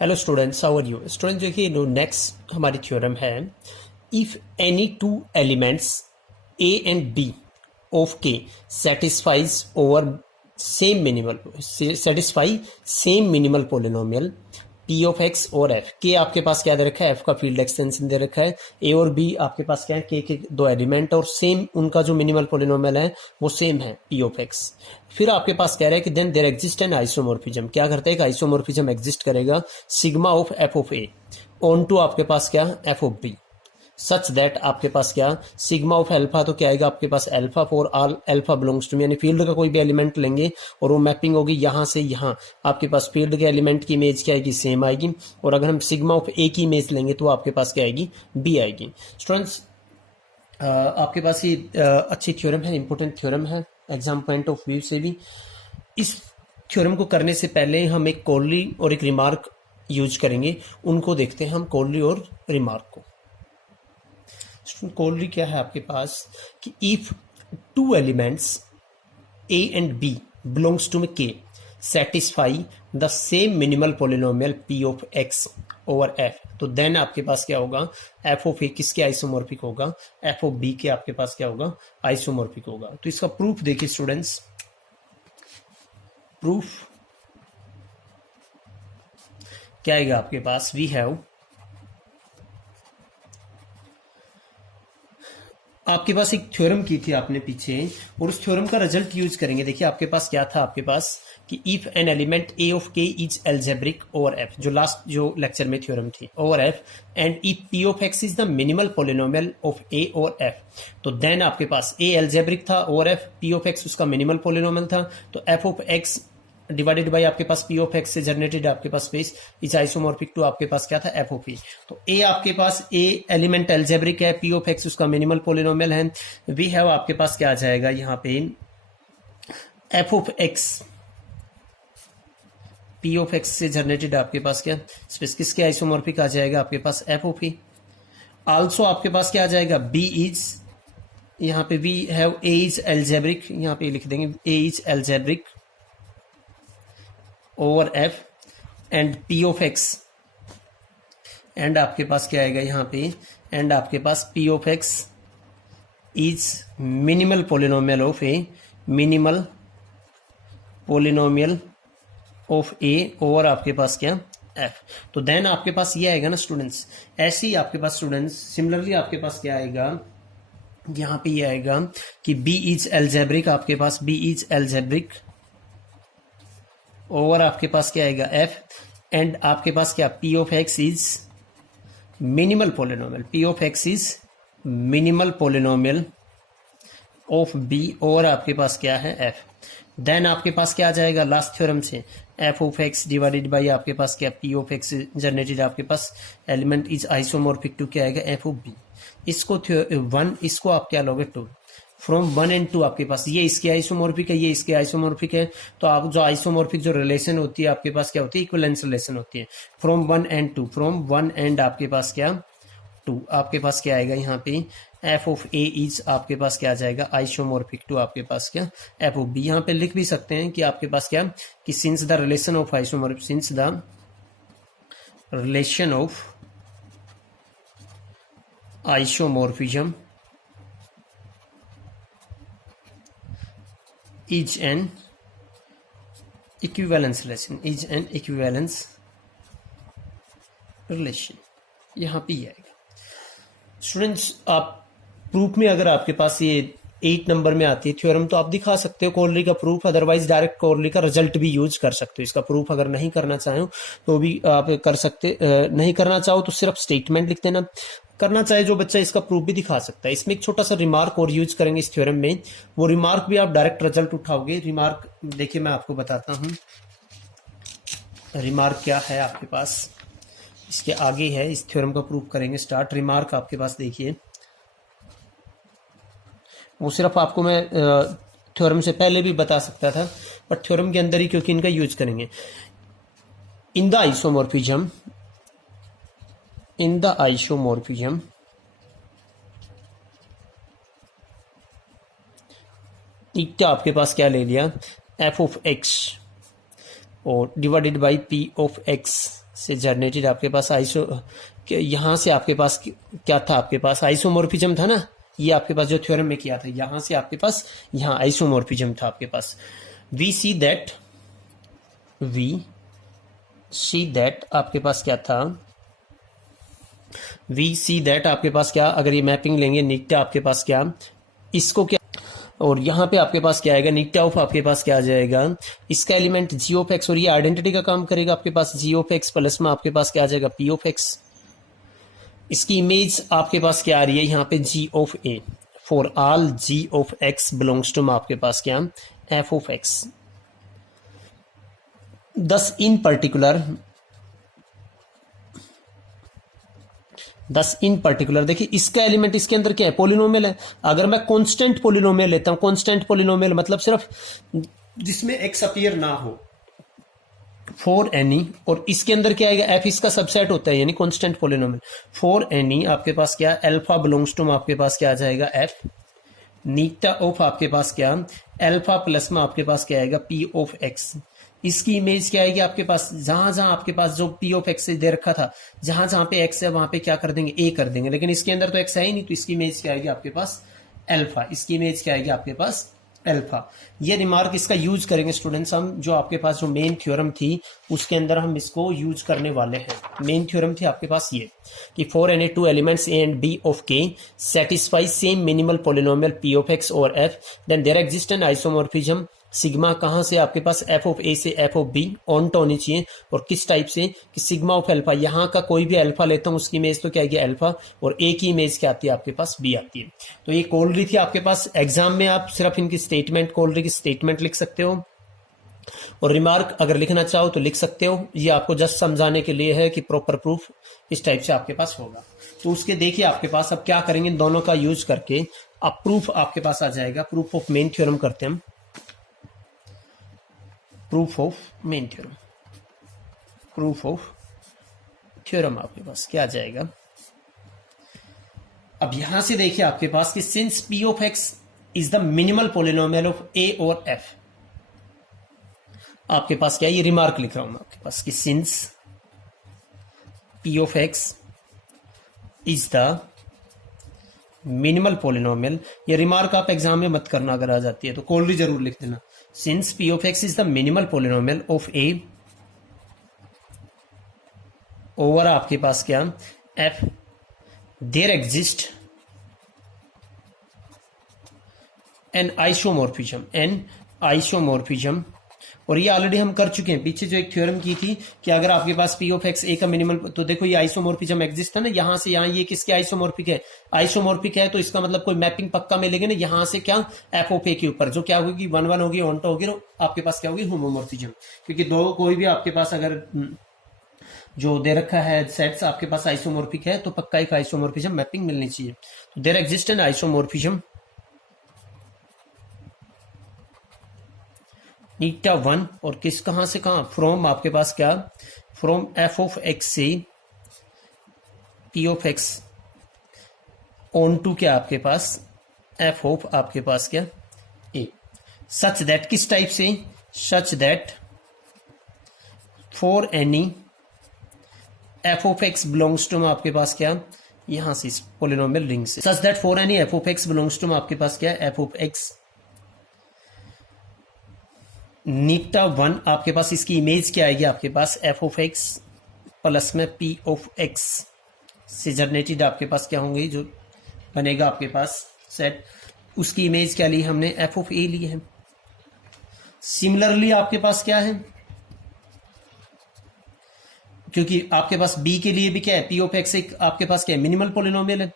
Hello students, how are you students. देखिए next हमारी theorem है, if any two elements a and b of K satisfies over same minimal polynomial P of x or F. के आपके पास क्या दे रखा है, एफ का फील्ड एक्सटेंशन दे रखा है, ए और बी आपके पास क्या है, के दो एलिमेंट और सेम उनका जो मिनिमल पोलिनोमियल है वो सेम है पी ऑफ एक्स। फिर आपके पास कह रहा है कि then there exist an isomorphism. क्या करता है कि आइसोमोर्फिज्म एग्जिस्ट करेगा sigma of F of A on to आपके पास क्या F of B, such that आपके पास क्या सिग्मा ऑफ एल्फा, तो क्या आएगा आपके पास alpha for all alpha belongs to, यानी फील्ड का कोई भी एलिमेंट लेंगे और वो मैपिंग होगी यहां से यहां, आपके पास फील्ड के एलिमेंट की इमेज क्या आएगी, सेम आएगी। और अगर हम सिग्मा ऑफ ए की इमेज लेंगे तो आपके पास क्या आएगी, बी आएगी। स्टूडेंट्स आपके पास ये अच्छी थ्योरम है, इंपॉर्टेंट थ्योरम है एग्जाम पॉइंट ऑफ व्यू से भी। इस थ्योरम को करने से पहले हम एक कॉर्ली और एक रिमार्क यूज करेंगे, उनको देखते हैं हम, कॉर्ली और रिमार्क को। कॉर्ली क्या है आपके पास कि if two elements a and b belongs to K satisfy the same minimal polynomial P of x over F, तो देन आपके पास क्या होगा, एफ ऑफ ए किसके आइसोमॉर्फिक होगा, एफ ऑफ बी के आपके पास क्या होगा, आइसोमॉर्फिक होगा। तो इसका प्रूफ देखिए स्टूडेंट्स, प्रूफ क्या आएगा आपके पास, वी हैव, आपके पास एक थ्योरम की थी आपने पीछे और उस थ्योरम का रिजल्ट यूज करेंगे। देखिए आपके पास क्या था, आपके पास कि if an element a of K is algebraic over F, जो लास्ट जो लेक्चर में थ्योरम थी, over F, and if p of x is the minimal polynomial of a or F, तो देन आपके पास ए एल्जेब्रिक था over F, p of x उसका minimal polynomial था, तो F of x divided by आपके पास पी ऑफ एक्स से जनरेटेड आपके पास स्पेस इज आइसोमॉर्फिक टू आपके पास क्या था, एफ ऑफ ए। तो ए आपके पास ए एलिमेंट एल्जेब्रिक है, पी ऑफ एक्स उसका मिनिमल पोलिनोमियल है, वी हैव आपके पास क्या आ जाएगा यहाँ पे F of X, P of x से जनरेटेड आपके पास क्या स्पेस किसके आइसोमॉर्फिक आ जाएगा, आपके पास एफ ऑफ ए। आल्सो आपके पास क्या आ जाएगा, बी इज, यहाँ पे we have A is algebraic, यहाँ पे लिख देंगे A is algebraic over F and p of x, and आपके पास क्या आएगा यहाँ पे, एंड आपके पास p of x is minimal polynomial of a, minimal polynomial of A over आपके पास क्या एफ। तो देन आपके पास ये आएगा ना स्टूडेंट्स, ऐसे ही आपके पास स्टूडेंट्स सिमिलरली आपके पास क्या आएगा, यहाँ पे ये आएगा कि बी इज एल्जेब्रिक, आपके पास बी इज एल्जेब्रिक ओवर आपके पास क्या आएगा एफ, एंड आपके पास क्या P of x is minimal polynomial, P of x is minimal polynomial of B और आपके पास क्या है एफ। देन आपके पास क्या आ जाएगा लास्ट थ्योरम से, F of x divided by आपके पास क्या पी ऑफ एक्स जनरेटेड आपके पास एलिमेंट इज आइसोमॉर्फिक टू क्या आएगा, एफ ऑफ बी। इसको वन, इसको आप क्या लोगे two, from one and two आपके पास ये इसके आइसोमॉर्फिक है, ये इसके आइसोमॉर्फिक है, तो आप जो आइसोमॉर्फिक जो रिलेशन होती है आपके पास क्या होती है, इक्विवेलेंस रिलेशन होती है, from one and two, from one and आपके पास क्या टू, आपके पास क्या आएगा यहाँ पे एफ ऑफ ए इज आपके पास क्या आ जाएगा, आइसोमॉर्फिक टू आपके पास क्या एफ ऑफ बी। यहाँ पे लिख भी सकते हैं कि आपके पास क्या कि since the relation of isomorphic, since the relation of isomorphism is an equivalence relation, is an equivalence relation, यहां पे ही आएगा स्टूडेंट्स। आप प्रूफ में अगर आपके पास ये 8 नंबर में आती है थ्योरम तो आप दिखा सकते हो कॉर्ली का प्रूफ, अदरवाइज डायरेक्ट कॉर्ली का रिजल्ट भी यूज कर सकते हो। इसका प्रूफ अगर नहीं करना चाहो तो भी आप कर सकते, नहीं करना चाहो तो सिर्फ स्टेटमेंट लिख देना, करना चाहे जो बच्चा इसका प्रूफ भी दिखा सकता है। इसमें एक छोटा सा रिमार्क और यूज करेंगे इस थ्योरम में, वो रिमार्क भी आप डायरेक्ट रिजल्ट उठाओगे। रिमार्क देखिए मैं आपको बताता हूं, रिमार्क क्या है आपके पास, इसके आगे है, इस थ्योरम का प्रूफ करेंगे स्टार्ट। रिमार्क आपके पास देखिए, वो सिर्फ आपको मैं थ्योरम से पहले भी बता सकता था बट थ्योरम के अंदर ही क्योंकि इनका यूज करेंगे। In the isomorphism, in the isomorphism theta आपके पास क्या ले लिया, एफ ऑफ एक्स और divided by P of x से जनरेटेड आपके पास यहाँ से आपके पास क्या था, आपके पास आइसोमॉर्फिज्म था ना, ये आपके पास जो थ्योरम में किया था, यहां से आपके पास यहाँ आइसोमॉर्फिज्म था आपके पास। वी सी दैट आपके पास क्या था, वी सी दैट आपके पास क्या, अगर ये मैपिंग लेंगे नित्य आपके पास क्या, इसको क्या, और यहाँ पे आपके पास क्या आएगा, नित्या ऑफ आपके पास क्या आ जाएगा, इसका एलिमेंट जी ऑफ एक्स, और ये आइडेंटिटी का काम करेगा आपके पास, जी ऑफ एक्स प्लस में आपके पास क्या आ जाएगा, पी ऑफ एक्स। इसकी इमेज आपके पास क्या आ रही है यहाँ पे, G of a, for all G of x belongs to आपके पास क्या, एफ ऑफ एक्स। दस इन पर्टिकुलर देखिए इसका एलिमेंट इसके अंदर क्या है, पोलिनोमियल है। अगर मैं कांस्टेंट पोलिनोमियल लेता हूं, कांस्टेंट पोलिनोमियल मतलब सिर्फ जिसमें एक्स अपीयर ना हो, फॉर एनी, और इसके अंदर क्या आएगा, एफ इसका सबसेट होता है, यानी कांस्टेंट पोलिनोमियल। फॉर एनी आपके पास क्या, अल्फा बिलोंग्स टू आपके पास क्या आ जाएगा, एफ। नीटा ऑफ आपके पास क्या, अल्फा प्लस में आपके पास क्या आएगा, पी ऑफ एक्स। इसकी इमेज क्या आएगी आपके पास, जहां जहां आपके पास जो पी ऑफ एक्स दे रखा था, जहां जहां पे एक्स है वहां पे क्या कर देंगे, ए कर देंगे, लेकिन इसके अंदर तो एक्स है ही नहीं, तो इसकी इमेज क्या आएगी आपके पास, अल्फा। इसकी इमेज क्या आएगी आपके पास, अल्फा। ये रिमार्क इसका यूज करेंगे स्टूडेंट्स हम, जो आपके पास जो मेन थ्योरम थी उसके अंदर हम इसको यूज करने वाले हैं। मेन थ्योरम थी आपके पास ये कि for any two elements a and b of K satisfy same minimal polynomial P of x or F, then there exist an isomorphism. Sigma कहां से आपके पास, एफ ऑफ ए से एफ ऑफ बी, ऑन तो होनी चाहिए, और किस टाइप से कि सिग्मा ऑफ अल्फा, यहाँ का कोई भी अल्फा लेता हूं उसकी इमेज तो क्या आएगी अल्फा, और ए की इमेज क्या आती है आपके पास, बी आती है। तो ये कोलरी थी आपके पास, एग्जाम में आप सिर्फ इनकी स्टेटमेंट, कोलरी की स्टेटमेंट लिख सकते हो, और रिमार्क अगर लिखना चाहो तो लिख सकते हो। ये आपको जस्ट समझाने के लिए है कि प्रॉपर प्रूफ इस टाइप से आपके पास होगा। तो उसके देखिए आपके पास अब क्या करेंगे, दोनों का यूज करके अब प्रूफ आपके पास आ जाएगा। प्रूफ ऑफ मेन थ्योरम करते हैं हम, proof of main theorem, proof of theorem आपके पास क्या आ जाएगा। अब यहां से देखिए आपके पास कि since P of x is the minimal polynomial of a or F, आपके पास क्या, ये रिमार्क लिख रहा हूं मैं आपके पास कि since P of x is the minimal polynomial. ये रिमार्क आप एग्जाम में मत करना, अगर आ जाती है तो कोलरी जरूर लिख देना। Since P of x is the minimal polynomial of A over आपके पास क्या, F, there exist an isomorphism, और ये ऑलरेडी हम कर चुके हैं पीछे जो एक थ्योरम की थी कि अगर आपके पास पी ऑफ एक्स ए का मिनिमल, तो देखो ये आइसोमॉर्फिज्म एग्जिस्ट है ना, यहां से यहां ये किसके आइसोमॉर्फिक है, आइसोमॉर्फिक है, तो इसका मतलब कोई मैपिंग पक्का मिलेगी ना, यहां से क्या एफ ऑफ ए के ऊपर जो क्या होगी, 1 1 होगी, ऑन टू होगी, आपके पास क्या होगी, होमोमॉर्फिज्म। क्योंकि दो कोई भी आपके पास अगर जो दे रखा है सेट्स आपके पास आइसोमॉर्फिक है, तो पक्का एक आइसोमॉर्फिज्म मैपिंग मिलनी चाहिए। तो देयर एग्जिस्ट एन आइसोमॉर्फिज्म नीटा 1, और किस कहां से कहां, फ्रॉम आपके पास क्या, फ्रॉम एफ ऑफ एक्स से P of X on to क्या आपके पास, एफ ऑफ आपके पास क्या, ए, सच दैट, किस टाइप से, such that for any F of x belongs to आपके पास क्या, यहां से इस पोलिनोमियल रिंग से, such that for any F of x belongs to आपके पास क्या, एफ ऑफ एक्स नीटा 1, आपके पास इसकी इमेज क्या आएगी आपके पास, एफ ऑफ एक्स प्लस में पी ऑफ एक्स से जनरेटेड आपके पास क्या होंगे, जो बनेगा आपके पास सेट, उसकी इमेज क्या ली हमने, एफ ऑफ ए ली है। सिमिलरली आपके पास क्या है, क्योंकि आपके पास बी के लिए भी क्या है, पी ऑफ एक्स एक आपके पास क्या है, मिनिमल पोलिनोमियल है,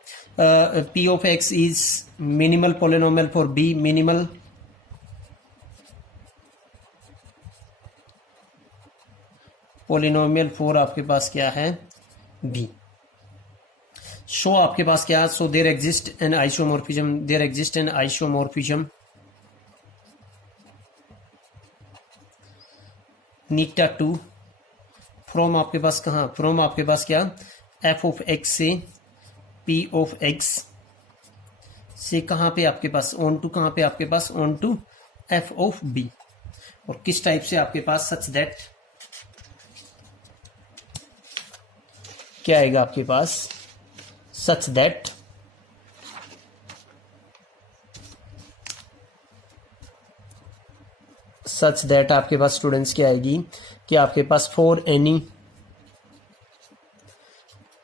P of x is minimal polynomial for B, minimal polynomial for आपके पास क्या है, बी। शो आपके पास क्या, so there exist an isomorphism, there exist an isomorphism नीटा 2, फ्रॉम आपके पास कहां, फ्रॉम आपके पास क्या, एफ ऑफ एक्स से पी ऑफ एक्स से कहां पे आपके पास, ऑन टू कहां पे आपके पास, on to F of B, और किस टाइप से आपके पास, सच दैट क्या आएगा आपके पास, सच दैट आपके पास स्टूडेंट्स क्या आएगी कि आपके पास for any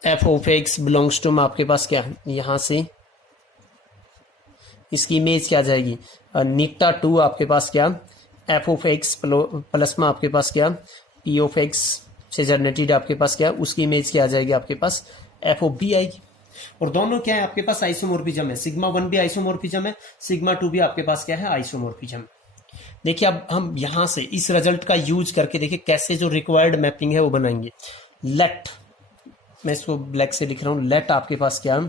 F of x belongs to आपके पास क्या है, यहां से इसकी इमेज क्या आ जाएगी, नीटा टू आपके पास क्या, एफ ऑफ एक्स प्लस में आपके पास क्या, पी ऑफ एक्स से जनरेटेड आपके पास क्या, उसकी इमेज क्या आ जाएगी आपके पास, एफ ऑफ बी आएगी। और दोनों क्या है आपके पास, आइसोमोर्फिज्म है, सिग्मा वन भी आइसोमोर्फिज्म है, सिग्मा टू भी आपके पास क्या है, आइसोमोर्फिज्म। देखिए अब हम यहां से इस रिजल्ट का यूज करके देखिए कैसे जो रिक्वायर्ड मैपिंग है वो बनाएंगे। लेट, मैं इसको ब्लैक से लिख रहा हूं, लेट आपके पास क्या,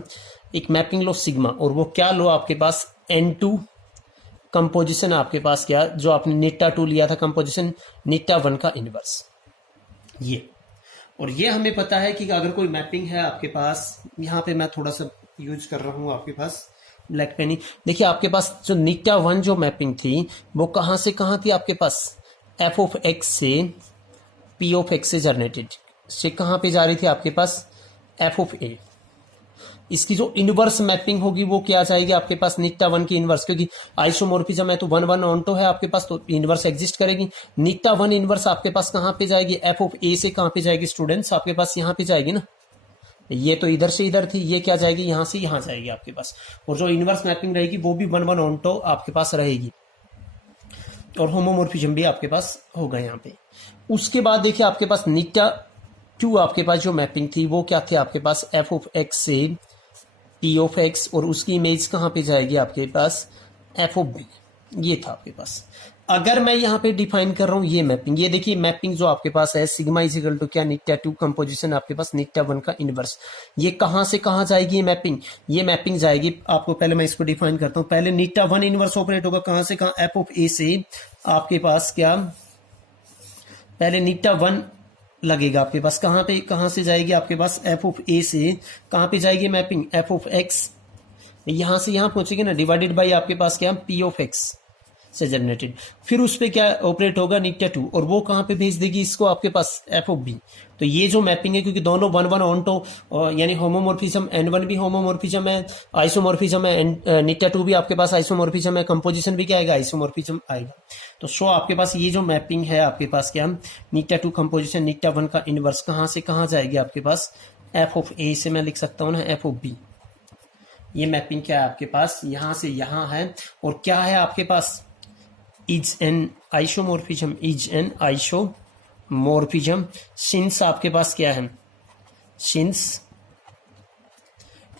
एक मैपिंग लो सिग्मा, और वो क्या लो आपके पास N2 कंपोजिशन आपके पास क्या, जो आपने नीटा टू लिया था कंपोजिशन, नीटा वन का इनवर्स ये। और ये हमें पता है कि अगर कोई मैपिंग है आपके पास, यहां पे मैं थोड़ा सा यूज कर रहा हूं आपके पास ब्लैक पेन ही, देखिए आपके पास जो नीटा वन जो मैपिंग थी वो कहां से कहां थी आपके पास, एफ ऑफ एक्स से पी ऑफ एक्स से जनरेटेड से कहां पे जा रही थी आपके पास, एफ ऑफ ए। इसकी जो इनवर्स मैपिंग होगी वो क्या जाएगी आपके पास, नीटा वन की इनवर्स, क्योंकि आइसोमोर्फिज्म है तो वन वन ऑन्टो है आपके पास, तो इनवर्स एग्जिस्ट करेगी। नीटा वन इनवर्स आपके पास कहां पे जाएगी, एफ ऑफ ए से कहां पे जाएगी स्टूडेंट्स, आपके पास यहां पे जाएगी ना, ये तो इधर से इधर थी, ये क्या जाएगी यहां से यहां जाएगी आपके पास। और जो इनवर्स मैपिंग रहेगी वो भी वन वन ऑन्टो आपके पास रहेगी, और होमोमोर्फिज्म भी आपके पास होगा यहाँ पे। उसके बाद देखिए आपके पास नीटा टू आपके पास जो मैपिंग थी वो क्या थे आपके पास, एफ ऑफ एक्स से पी ऑफ एक्स, और उसकी इमेज कहां पे जाएगी आपके पास, एफ ऑफ बी, ये था आपके पास। अगर मैं यहाँ पे डिफाइन कर रहा हूं ये मैपिंग, ये देखिए मैपिंग जो आपके पास है सिग्मा इज इक्वल टू क्या, नीटा टू कंपोजिशन आपके पास नीटा वन का इनवर्स, ये कहां से कहां जाएगी ये मैपिंग, ये मैपिंग जाएगी आपको, पहले मैं इसको डिफाइन करता हूं, पहले नीटा वन इनवर्स ऑपरेट होगा कहां से कहां, एफ ऑफ ए से आपके पास क्या, पहले नीटा वन लगेगा आपके पास, कहां से जाएगी आपके पास, एफ ऑफ ए से कहां पे जाएगी मैपिंग, एफ ऑफ एक्स, यहां से यहां पहुंचेगी ना, डिवाइडेड बाय आपके पास क्या, पी ऑफ एक्स से जनरेटेड, फिर उस पे क्या ऑपरेट होगा नीटा टू, और वो कहां पे भेज देगी इसको आपके पास, एफ ऑफ बी। तो ये जो मैपिंग है, क्योंकि दोनों वन वन ऑन्टो यानी होमोमोर्फिज्म, एन वन भी होमोमोर्फिज्म है, आइसोमोर्फिज्म है, नीटा टू भी आपके पास आइसोमोर्फिज्म है, कंपोजिशन भी क्या आएगा, आइसोमोर्फिज्म आएगा। तो शो आपके पास ये जो मैपिंग है आपके पास क्या, नीटा टू कंपोजिशन नीटा वन का इनवर्स कहां से कहां जाएगी आपके पास, एफ ऑफ ए से मैं लिख सकता हूं ना, एफ ऑफ बी। ये मैपिंग क्या है आपके पास, यहां से यहां है, और क्या है आपके पास, is an isomorphism, is an isomorphism, since आपके पास क्या है, सिंस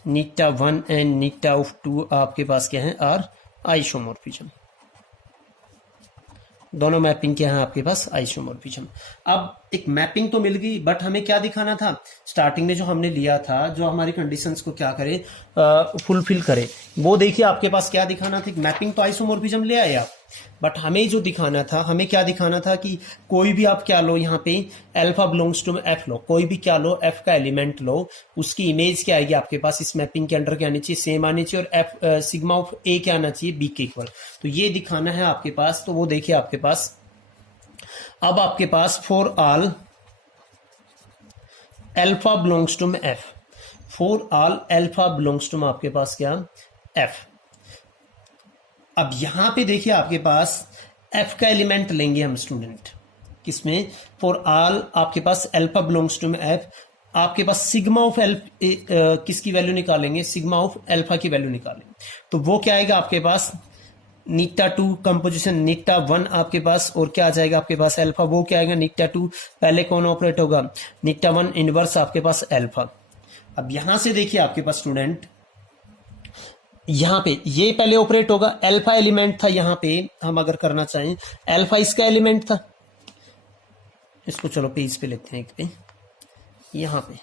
नीटा वन एंड नीटा ऑफ टू आपके पास क्या है, आर आइसोमोर्फिज्म, दोनों मैपिंग क्या है आपके पास, आइसोमोर्फिज्म। अब एक मैपिंग तो मिल गई, बट हमें क्या दिखाना था, स्टार्टिंग में जो हमने लिया था, जो हमारी कंडीशंस को क्या करे, फुलफिल करे, वो देखिए आपके पास क्या दिखाना था, मैपिंग तो आइसोमोर्फिज्म ले आए आप, बट हमें जो दिखाना था, हमें क्या दिखाना था कि कोई भी आप क्या लो, यहाँ पे अल्फा बिलोंग्स टू एफ लो, कोई भी क्या लो, एफ का एलिमेंट लो, उसकी इमेज क्या आएगी आपके पास, इस मैपिंग के अंडर क्या आनी चाहिए, सेम आनी चाहिए, और एफ सिग्मा ऑफ ए क्या आना चाहिए, बी के इक्वल। तो ये दिखाना है आपके पास, तो वो देखिए आपके पास, अब आपके पास for all alpha belongs to F, for all alpha belongs to आपके पास क्या, एफ। अब यहां पे देखिए आपके पास एफ का एलिमेंट लेंगे हम स्टूडेंट, किसमें, फॉर ऑल आपके पास अल्फा बिलोंग्स टू एफ, आपके पास सिग्मा ऑफ किसकी वैल्यू निकालेंगे, सिग्मा ऑफ अल्फा की वैल्यू निकालेंगे, तो वो क्या आएगा आपके पास, नीटा टू कंपोजिशन नीटा वन आपके पास, और क्या आ जाएगा आपके पास अल्फा, वो क्या आएगा नीटा टू, पहले कौन ऑपरेट होगा, नीटा वन इनवर्स आपके पास अल्फा। अब यहां से देखिए आपके पास स्टूडेंट, यहां पे ये पहले ऑपरेट होगा, अल्फा एलिमेंट था यहां पे, हम अगर करना चाहें अल्फा इसका एलिमेंट था, इसको चलो पेज पे लेते हैं एक पे, यहां पे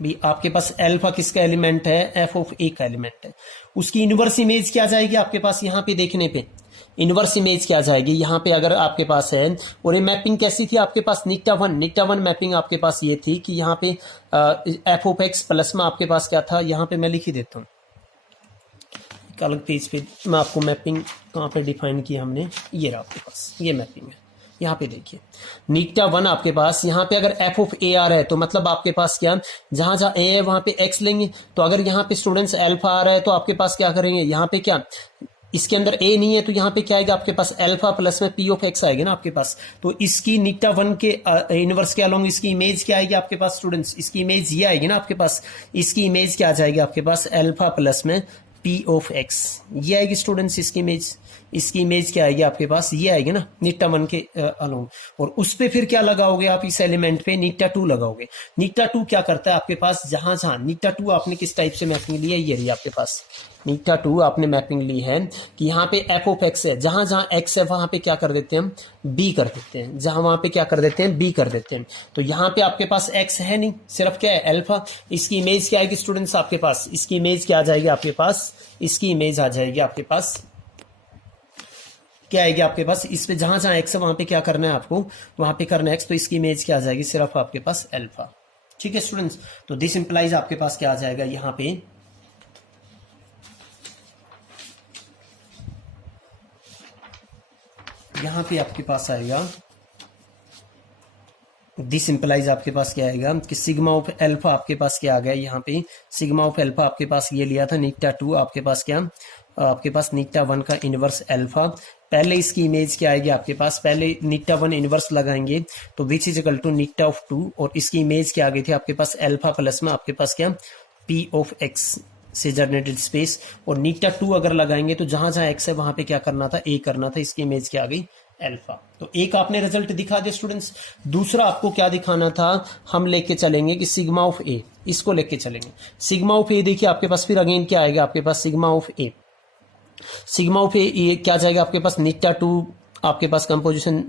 भी आपके पास अल्फा किसका एलिमेंट है, एफ ऑफ ए का एलिमेंट है, उसकी इनवर्स इमेज क्या जाएगी आपके पास, यहां पे देखने पे इनवर्स इमेज क्या जाएगी, यहां पे अगर आपके पास है, और ये मैपिंग कैसी थी आपके पास, नीटा वन मैपिंग आपके पास ये थी कि यहाँ पे एफ ऑफ एक्स प्लस में आपके पास क्या था, यहाँ पे मैं लिख ही देता हूँ अलग पेज पे, मैं आपको मैपिंग कहाँ पे डिफाइन किया हमने, ये रहा आपके पास, ये मैपिंग है, यहाँ पे देखिए नीटा 1 आपके पास, यहाँ पे अगर एफ ऑफ ए आर है तो मतलब आपके पास क्या, जहां जहां ए है वहां पे एक्स लेंगे। तो अगर यहाँ पे स्टूडेंट्स अल्फा आ रहा है तो आपके पास क्या करेंगे, यहाँ पे क्या, इसके अंदर ए नहीं है तो यहाँ पे क्या आएगा आपके पास, अल्फा प्लस में पी ऑफ एक्स आएगा ना आपके पास। तो इसकी नीटा 1 के इनवर्स के अलोंग इसकी इमेज क्या आएगी आपके पास स्टूडेंट्स, इसकी इमेज ये आएगी ना आपके पास, इसकी इमेज क्या आ जाएगी आपके पास, अल्फा प्लस में पी ऑफ एक्स, ये आएगी स्टूडेंट्स इसकी इमेज। इसकी इमेज क्या आएगी आपके पास, ये आएगी ना नीटा 1 के अलोंग। और उस पे फिर क्या लगाओगे आप, इस एलिमेंट पे नीटा 2 लगाओगे। नीटा 2 क्या करता है आपके पास, जहां जहां नीटा 2 आपने किस टाइप से मैपिंग ली है, ये रही आपके पास नीटा 2 आपने मैपिंग ली है कि यहाँ पे एफ ऑफ एक्स है, जहां जहां एक्स है वहां पे क्या कर देते हैं हम, बी कर देते हैं, जहां वहां पे क्या कर देते हैं, बी कर देते हैं। तो यहाँ पे आपके पास एक्स है नहीं, सिर्फ क्या है अल्फा। इसकी इमेज क्या आएगी स्टूडेंट्स आपके पास, इसकी इमेज क्या आ जाएगी आपके पास, इसकी इमेज आ जाएगी आपके पास, क्या आएगी आपके पास, इस पे जहां जहां एक्स है वहां पे क्या करना है आपको, वहां पे करना है एक्स, तो इसकी इमेज क्या आ जाएगी, सिर्फ आपके पास अल्फा। ठीक है स्टूडेंट्स, तो दिस इंप्लाइज आपके पास क्या आ जाएगा, यहाँ पे आपके पास आएगा, दिस इंप्लाइज आपके पास क्या आएगा कि सिग्मा ऑफ अल्फा आपके पास क्या आ गया, यहाँ पे सिग्मा ऑफ अल्फा आपके पास ये लिया था नीटा 2, आपके पास क्या, आपके पास नीटा 1 का इनवर्स अल्फा। पहले इसकी इमेज क्या आएगी आपके पास, पहले नीटा 1 इनवर्स लगाएंगे तो विच इज इक्वल टू नीटा ऑफ 2, और इसकी इमेज क्या आ गई थी आपके पास, अल्फा प्लस में आपके पास क्या, पी ऑफ एक्स से जनरेटेड स्पेस। और नीटा 2 अगर लगाएंगे तो जहां जहां एक्स है वहां पे क्या करना था, ए करना था, इसकी इमेज क्या आ गई, अल्फा। तो एक आपने रिजल्ट दिखा दिया स्टूडेंट्स। दूसरा आपको क्या दिखाना था, हम लेके चलेंगे कि सिग्मा ऑफ ए, इसको लेके चलेंगे। सिग्मा ऑफ ए देखिए आपके पास फिर अगेन क्या आएगा आपके पास, sigma of a, sigma of a क्या जाएगा आपके पास, नीटा 2 आपके पास कंपोजिशन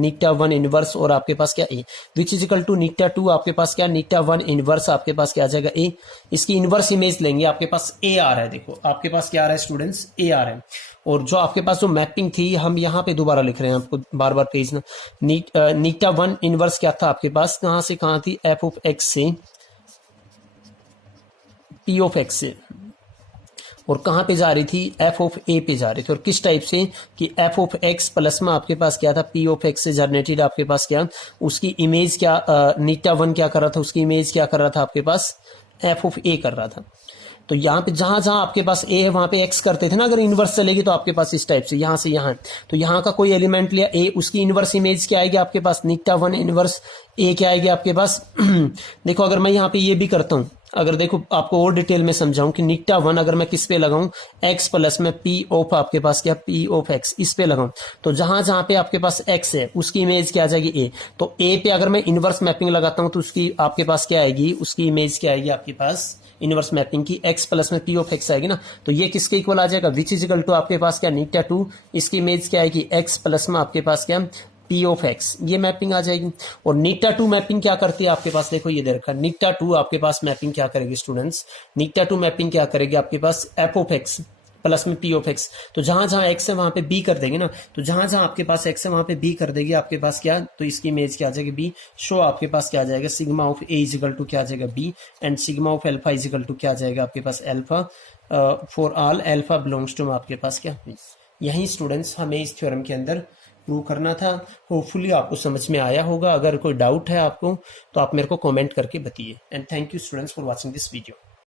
नीटा 1 इनवर्स, और आपके पास क्या ए, विच इज इक्वल टू नीटा 2 आपके पास क्या, नीटा 1 इनवर्स आपके पास क्या आ जाएगा ए। इसकी इनवर्स इमेज लेंगे, आपके पास ए आ रहा है, देखो आपके पास क्या आ रहा है स्टूडेंट्स, ए आ रहा है। और जो आपके पास जो मैपिंग थी, हम यहाँ पे दोबारा लिख रहे हैं, आपको बार बार पेज ना, नीटा 1 इनवर्स क्या था आपके पास, कहां से कहां थी, एफ ऑफ एक्स से पी ऑफ एक्स से, और कहां पे जा रही थी, एफ ऑफ ए पे जा रही थी। और किस टाइप से कि एफ ऑफ एक्स प्लस में आपके पास क्या था, पी ऑफ एक्स से जनरेटेड आपके पास क्या, उसकी इमेज क्या, नीटा 1 क्या कर रहा था, उसकी इमेज क्या कर रहा था आपके पास, एफ ऑफ ए कर रहा था। तो यहाँ पे जहां जहां आपके पास ए है वहां पे एक्स करते थे ना, अगर इनवर्स चलेगी तो आपके पास इस टाइप से, यहां से यहां, तो यहाँ का कोई एलिमेंट लिया ए, उसकी इनवर्स इमेज क्या आएगी आपके पास, नीटा 1 इनवर्स ए क्या आएगी आपके पास देखो अगर मैं यहाँ पे ये भी करता हूं, अगर देखो आपको और डिटेल में समझाऊं कि नीटा 1 अगर मैं किस पे लगाऊं, एक्स प्लस में पी ऑफ आपके पास क्या, पी ऑफ एक्स, इस पे लगाऊं, तो जहां जहां पे आपके पास एक्स है उसकी इमेज क्या आ जाएगी ए। तो ए पे अगर मैं इनवर्स मैपिंग लगाता हूं तो उसकी आपके पास क्या आएगी, उसकी इमेज क्या आएगी आपके पास, इनवर्स मैपिंग की एक्स प्लस में पी ऑफ एक्स आएगी ना। तो ये किसके इक्वल आ जाएगा, विच इज इक्वल टू आपके पास क्या, नीटा 2, इसकी इमेज क्या आएगी, एक्स प्लस में आपके पास क्या, पी ऑफ एक्स, ये मैपिंग आ जाएगी। और नीटा 2 मैपिंग क्या करती है आपके पास, देखो ये दे रखा है, नीटा 2 आपके पास मैपिंग क्या करेगी स्टूडेंट्स, नीटा 2 मैपिंग क्या करेगी आपके पास, एफ ऑफ एक्स प्लस में पी ऑफ एक्स। तो जहां जहां एक्स है वहां पे बी कर देंगे ना, तो जहां जहां आपके पास एक्स है वहां पे बी कर देगी आपके पास क्या, तो इसकी इमेज क्या आ जाएगी, बी। शो आपके पास क्या आ जाएगा, sigma of A is equal to क्या आ जाएगा, B, and sigma of alpha is equal to क्या आ जाएगा आपके पास, alpha, for all alpha belongs to आपके पास क्या। यही स्टूडेंट्स हमें इस थ्योरम के अंदर प्रूव करना था। होपफुली आपको समझ में आया होगा। अगर कोई डाउट है आपको तो आप मेरे को कमेंट करके बताइए। And thank you students for watching this video.